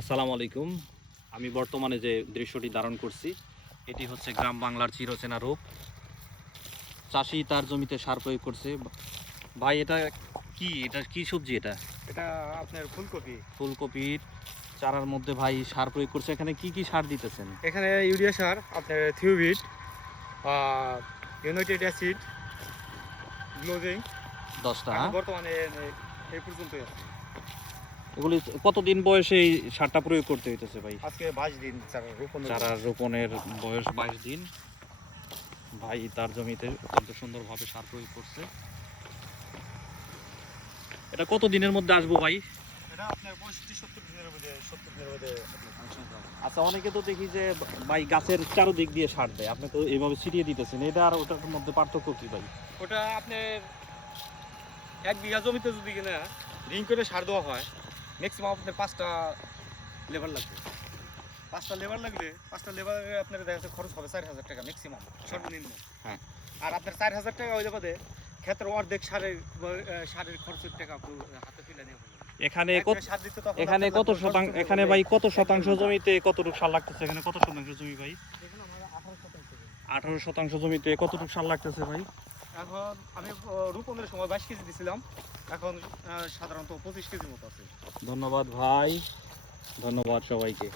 আসসালামু আলাইকুম। আমি বর্তমানে যে দৃশ্যটি ধারণ করছি এটি হচ্ছে গ্রাম বাংলার চিরচেনা রূপ। চাষি তার জমিতে সার প্রয়োগ করছে। ভাই এটা কি সবজি এটা? এটা আপনার ফুলকপি। ফুলকপির চারার মধ্যে ভাই সার প্রয়োগ করছে। এখানে কি সার দিতেছেন? এখানে ইউরিয়া সার, আপনার থিওবিট, ইউনাইটেড অ্যাসিড, গ্লোজিং 10টা। বর্তমানে এই পর্যন্তই আছে। এগুলি কতদিন বয়সে এই সারটা প্রয়োগ করতে হইতেছে ভাই? আজকে 22 দিন চারা রোপণের বয়স 22 দিন। ভাই তার জমিতে অত্যন্ত সুন্দরভাবে সার প্রয়োগ করছে। এটা কত দিনের মধ্যে আসবো ভাই? এটা আপনার 65-70 দিনের মধ্যে, 70 দিনের মধ্যে আপনার ফাংশন হবে। আচ্ছা, অনেকে তো দেখি যে ভাই গাছের চারদিক দিয়ে সার দেয়, আপনি তো এইভাবে ছিটিয়ে দিতেছেন, এটা আর ওটার মধ্যে পার্থক্য কি ভাই? ওটা আপনার 1 বিঘা জমিতে যদি কিনা রিং করে সার দেওয়া হয়, ম্যাক্সিমাম আপনার 5টা লেবার লাগবে। 5টা লেবার লাগলে 5টা লেবারে আপনার দেখা যাচ্ছে খরচ হবে 4,000 টাকা ম্যাক্সিমাম, সর্বনিম্ন। হ্যাঁ। আর আপনার 4,000 টাকা ওই বাদে ক্ষেত্রে অর্ধেক সারের খরচের টাকা আপনি হাতে তুলে নিয়ে হবে। এখানে কত শতাংশ, এখানে ভাই কত শতাংশ জমিতে কতটুকু সার লাগতেছে? এখানে কত শতাংশ জমি ভাই? এখানে আমরা 18% 18% জমিতে কতটুকু সার লাগতেছে ভাই? এখন আমি রোপণের সময় 22 কেজি দিছিলাম, এখন সাধারণত 25 কেজি মতো আছে। ধন্যবাদ ভাই, ধন্যবাদ সবাইকে।